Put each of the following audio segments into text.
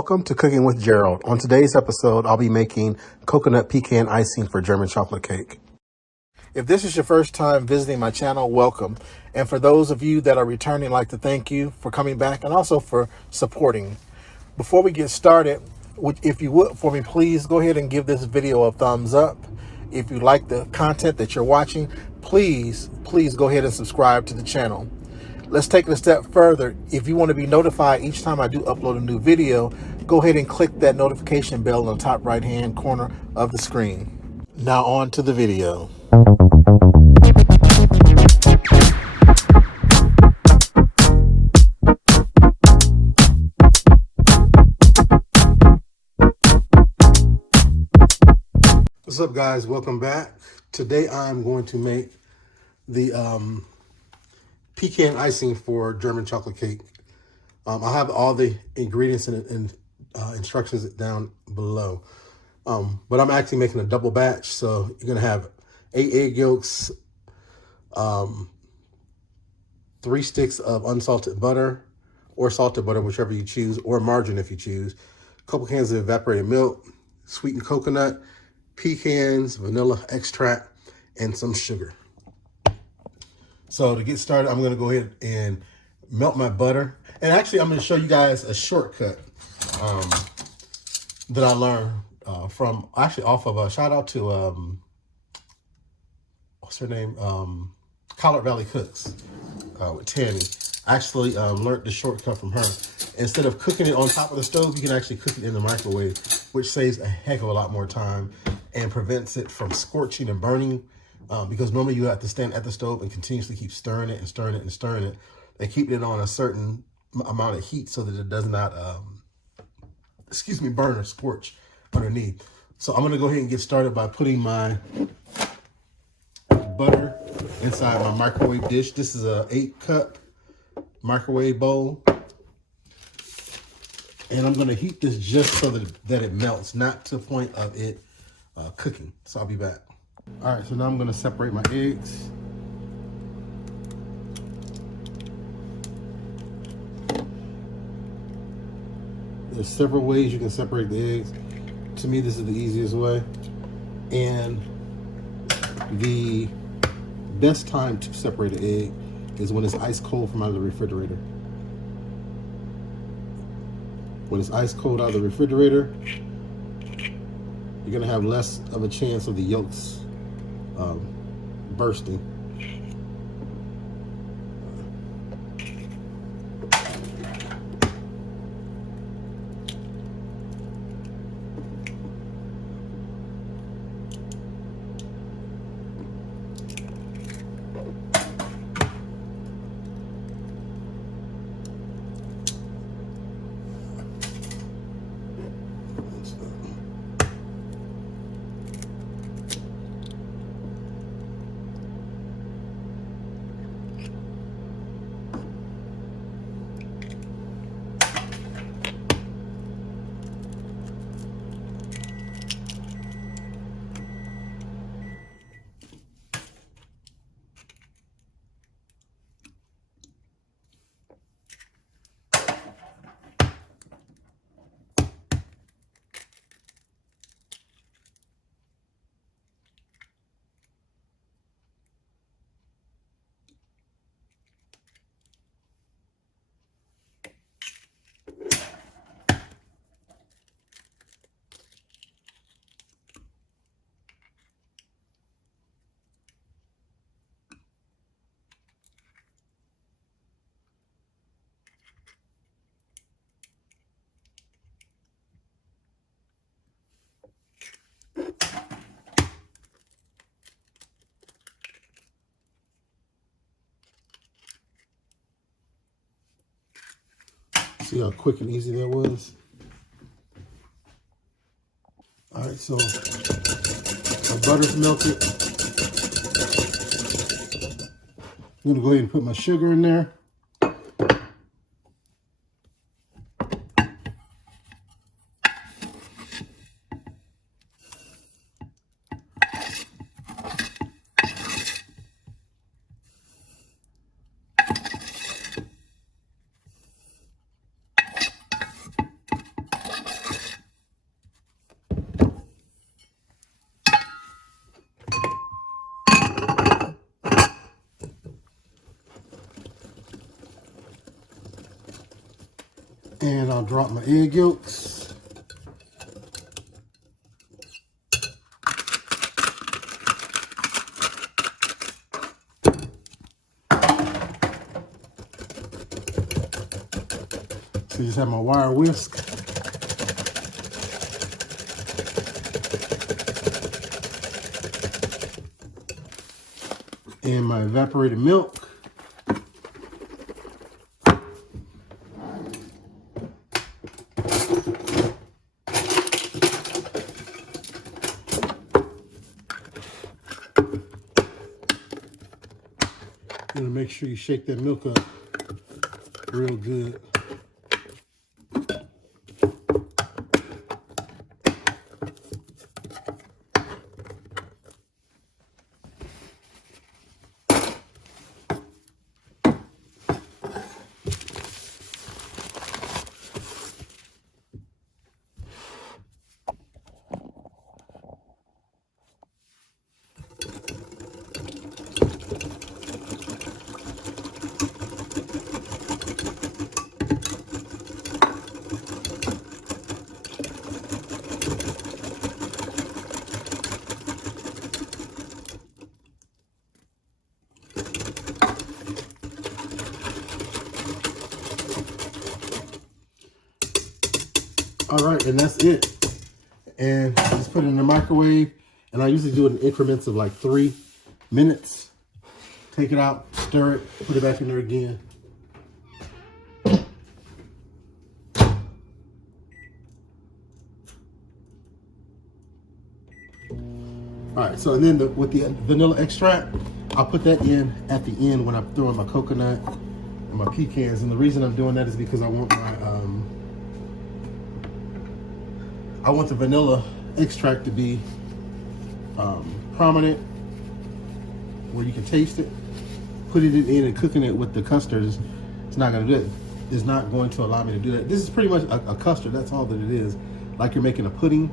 Welcome to Cooking with Gerald. On today's episode, I'll be making coconut pecan icing for German chocolate cake. If this is your first time visiting my channel, welcome. And for those of you that are returning, I'd like to thank you for coming back and also for supporting. Before we get started, if you would for me, please go ahead and give this video a thumbs up. If you like the content that you're watching, please go ahead and subscribe to the channel. Let's take it a step further. If you want to be notified each time I do upload a new video, go ahead and click that notification bell in the top right-hand corner of the screen. Now on to the video. What's up, guys? Welcome back. Today I'm going to make the pecan icing for German chocolate cake. I'll have all the ingredients and instructions down below. But I'm actually making a double batch, so you're gonna have 8 egg yolks, 3 sticks of unsalted butter or salted butter, whichever you choose, or margarine if you choose, a couple cans of evaporated milk, sweetened coconut, pecans, vanilla extract, and some sugar. So to get started, I'm going to go ahead and melt my butter. And actually, I'm going to show you guys a shortcut that I learned from, actually off of a shout out to, what's her name? Collard Valley Cooks with Tammy. I actually learned the shortcut from her. Instead of cooking it on top of the stove, you can actually cook it in the microwave, which saves a heck of a lot more time and prevents it from scorching and burning. Because normally you have to stand at the stove and continuously keep stirring it and stirring it and stirring it and keeping it on a certain amount of heat so that it does not, burn or scorch underneath. So I'm going to go ahead and get started by putting my butter inside my microwave dish. This is a 8-cup microwave bowl. And I'm going to heat this just so that it melts, not to the point of it cooking. So I'll be back. All right, so now I'm going to separate my eggs. There's several ways you can separate the eggs. To me, this is the easiest way. And the best time to separate an egg is when it's ice cold from out of the refrigerator. When it's ice cold out of the refrigerator, you're going to have less of a chance of the yolks bursting. See how quick and easy that was? All right, so my butter's melted. I'm gonna go ahead and put my sugar in there. I'll drop my egg yolks. So just have my wire whisk. And my evaporated milk. And make sure you shake that milk up real good. All right, and that's it. And just put it in the microwave. And I usually do it in increments of like 3 minutes. Take it out, stir it, put it back in there again. All right, so and then with the vanilla extract, I'll put that in at the end when I'm throwing my coconut and my pecans. And the reason I'm doing that is because I want my I want the vanilla extract to be prominent, where you can taste it. Putting it in and cooking it with the custard it's not going to do it. It's not going to allow me to do that. This is pretty much a custard. That's all that it is. Like you're making a pudding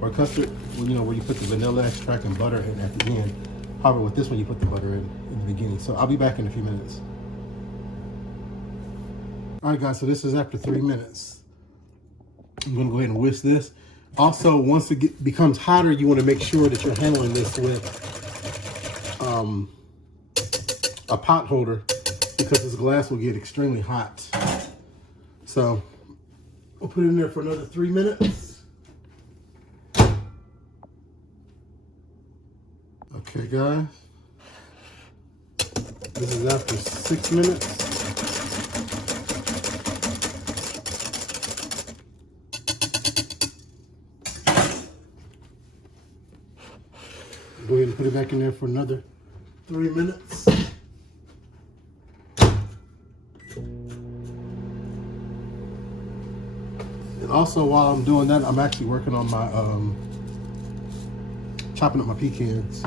or a custard, you know, where you put the vanilla extract and butter in at the end. However, with this one, you put the butter in the beginning. So I'll be back in a few minutes. All right, guys. So this is after 3 minutes. I'm going to go ahead and whisk this. Also, once it becomes hotter, you want to make sure that you're handling this with a pot holder, because this glass will get extremely hot. So we'll put it in there for another 3 minutes. Okay, guys. This is after 6 minutes. Go ahead and put it back in there for another 3 minutes. And also, while I'm doing that, I'm actually working on my chopping up my pecans.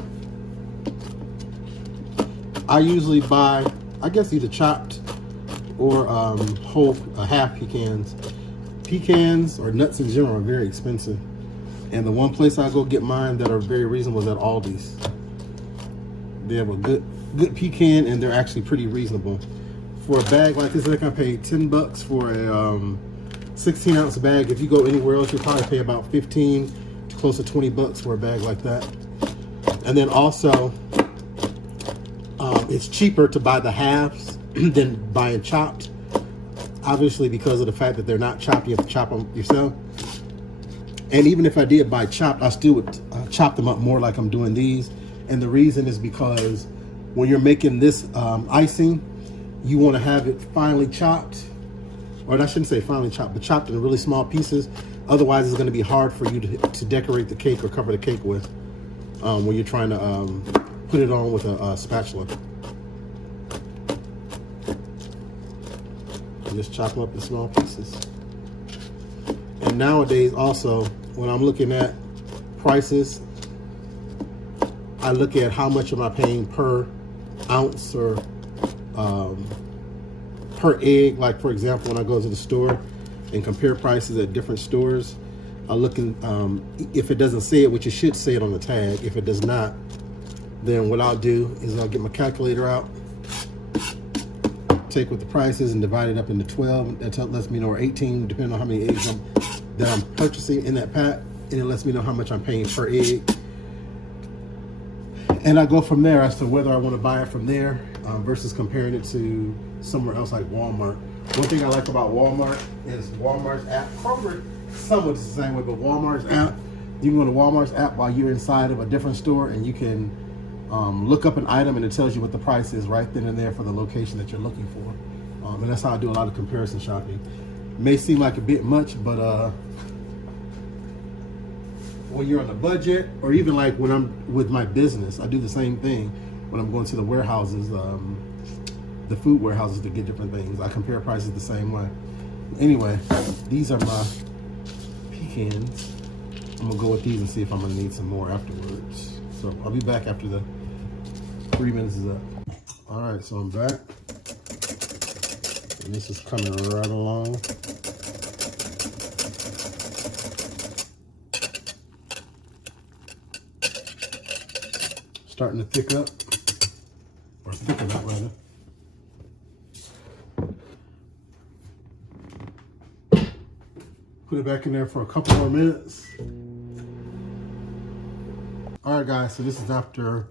I usually buy, I guess, either chopped or whole half pecans. Pecans or nuts in general are very expensive. And the one place I go get mine that are very reasonable is at Aldi's. They have a good pecan, and they're actually pretty reasonable. For a bag like this, I think I paid $10 for a 16-ounce bag. If you go anywhere else, you'll probably pay about 15 to close to 20 bucks for a bag like that. And then also, it's cheaper to buy the halves than buying chopped. Obviously, because of the fact that they're not chopped, you have to chop them yourself. And even if I did buy chopped, I still would chop them up more like I'm doing these. And the reason is because when you're making this icing, you want to have it finely chopped. Or I shouldn't say finely chopped, but chopped in really small pieces. Otherwise, it's going to be hard for you to decorate the cake or cover the cake with when you're trying to put it on with a spatula. And just chop them up in small pieces. And nowadays also, when I'm looking at prices, I look at how much am I paying per ounce or per egg. Like, for example, when I go to the store and compare prices at different stores, I look in, if it doesn't say it, which it should say it on the tag. If it does not, then what I'll do is I'll get my calculator out, take what the price is and divide it up into 12. That lets me know, or 18, depending on how many eggs that I'm purchasing in that pack. And it lets me know how much I'm paying per egg. And I go from there as to whether I want to buy it from there versus comparing it to somewhere else like Walmart. One thing I like about Walmart is Walmart's app. Kroger, somewhat the same way, but Walmart's app, you can go to Walmart's app while you're inside of a different store, and you can look up an item and it tells you what the price is right then and there for the location that you're looking for. And that's how I do a lot of comparison shopping. May seem like a bit much, but when you're on a budget, or even like when I'm with my business, I do the same thing when I'm going to the warehouses, the food warehouses, to get different things. I compare prices the same way. Anyway, these are my pecans. I'm gonna go with these and see if I'm gonna need some more afterwards. So I'll be back after the 3 minutes is up. All right, so I'm back. And this is coming right along. Starting to thick up, or thicken up rather. Put it back in there for a couple more minutes. All right, guys, so this is after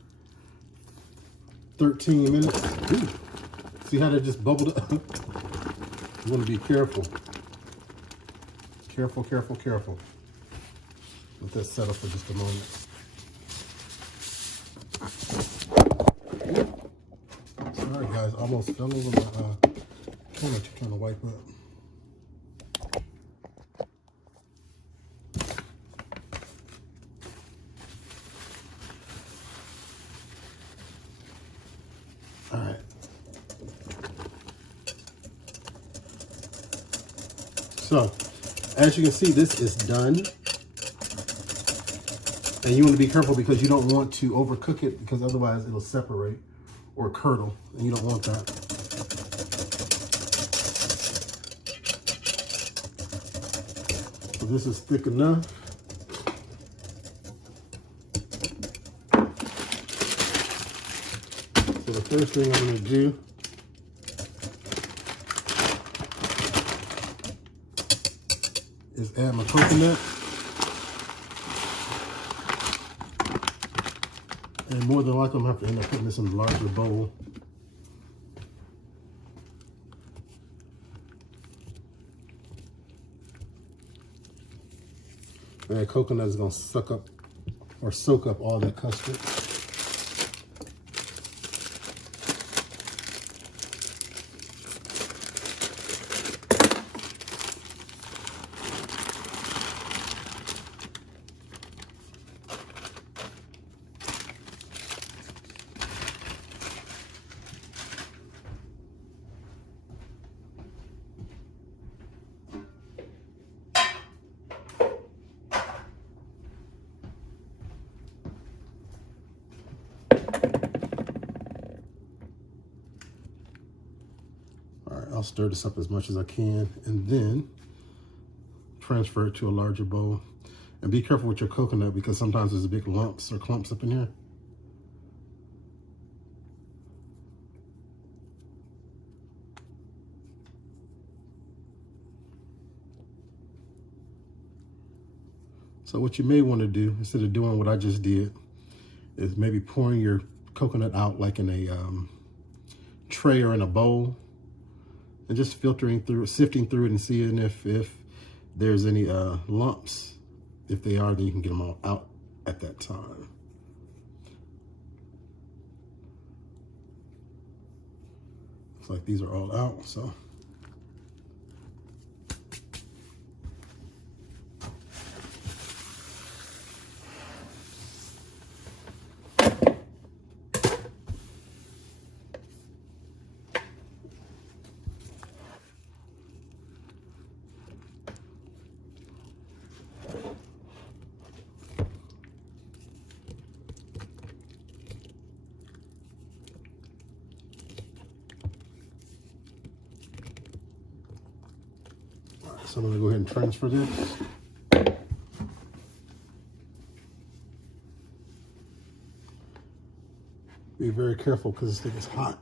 13 minutes. Ooh, see how that just bubbled up? You want to be careful. Careful, careful, careful. Let that settle for just a moment. Sorry, guys, almost fell over my camera trying to wipe up. All right. So, as you can see, this is done. And you want to be careful because you don't want to overcook it, because otherwise it'll separate or curdle, and you don't want that. So this is thick enough. So the first thing I'm going to do is add my coconut. And more than likely, I'm going to have to end up putting this in a larger bowl. And that coconut is going to suck up or soak up all that custard. I'll stir this up as much as I can and then transfer it to a larger bowl. And be careful with your coconut because sometimes there's big lumps or clumps up in here. So what you may want to do, instead of doing what I just did, is maybe pouring your coconut out like in a tray or in a bowl, and just filtering through, sifting through it and seeing if there's any lumps. If they are, then you can get them all out at that time. Looks like these are all out, so. So I'm going to go ahead and transfer this. Be very careful because this thing is hot.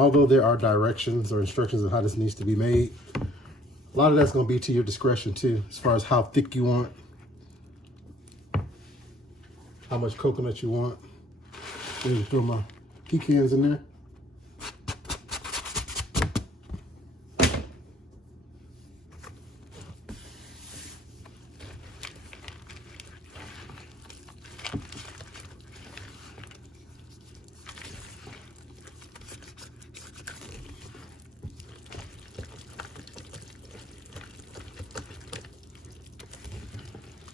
although there are directions or instructions on how this needs to be made, a lot of that's going to be to your discretion too, as far as how thick you want, how much coconut you want. I'm going to throw my pecans in there.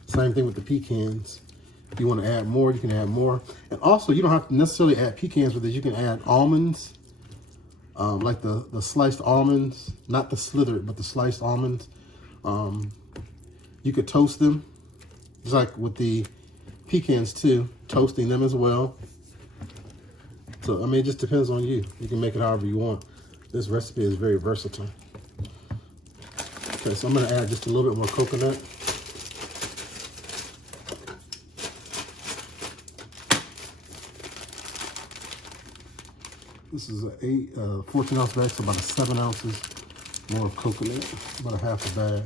Same thing with the pecans. If you want to add more, you can add more. And also, you don't have to necessarily add pecans with this. You can add almonds, like the sliced almonds, not the slithered, but the sliced almonds. You could toast them, just like with the pecans too, toasting them as well. So, I mean, it just depends on you. You can make it however you want. This recipe is very versatile. Okay, so I'm going to add just a little bit more coconut. This is a 14 ounce bag, so about 7 ounces more of coconut, about a half a bag.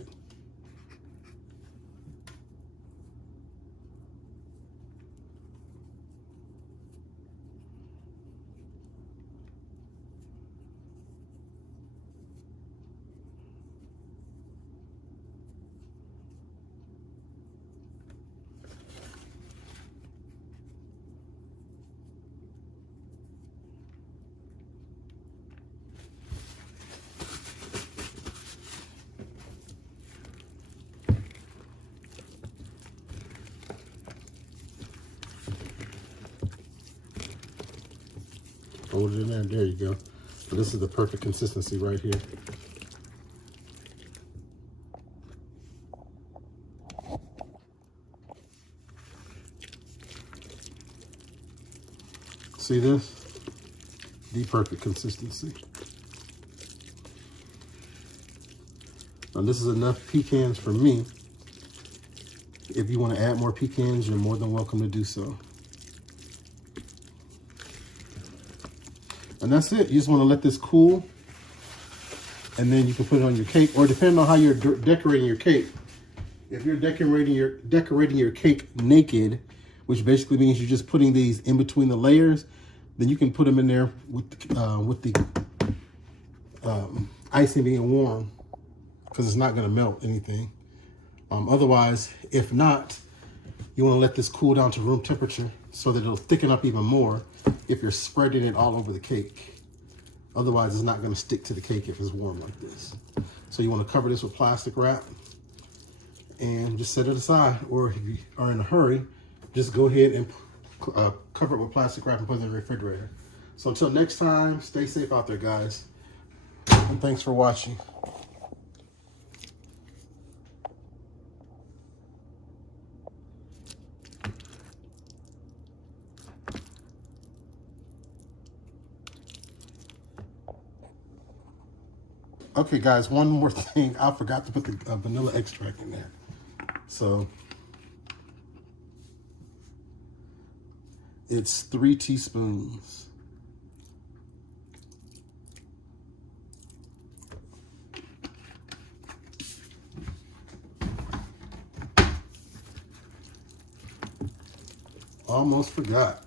Hold it in there. There you go. So this is the perfect consistency right here. See this? The perfect consistency. Now this is enough pecans for me. If you want to add more pecans, you're more than welcome to do so. And that's it. You just want to let this cool, and then you can put it on your cake, or depending on how you're decorating your cake. If you're decorating your cake naked, which basically means you're just putting these in between the layers, then you can put them in there with the icing being warm, because it's not going to melt anything. Otherwise, if not, you want to let this cool down to room temperature so that it'll thicken up even more if you're spreading it all over the cake. Otherwise, it's not going to stick to the cake if it's warm like this. So you want to cover this with plastic wrap and just set it aside. Or if you are in a hurry, just go ahead and cover it with plastic wrap and put it in the refrigerator. So until next time, stay safe out there, guys. And thanks for watching. Okay, guys, one more thing. I forgot to put the vanilla extract in there. So it's 3 teaspoons. Almost forgot.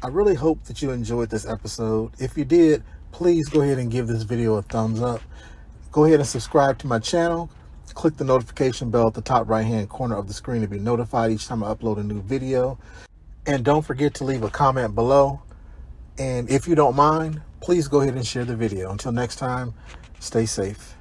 I really hope that you enjoyed this episode. If you did, please go ahead and give this video a thumbs up. Go ahead and subscribe to my channel. Click the notification bell at the top right-hand corner of the screen to be notified each time I upload a new video. And don't forget to leave a comment below. And if you don't mind, please go ahead and share the video. Until next time, stay safe.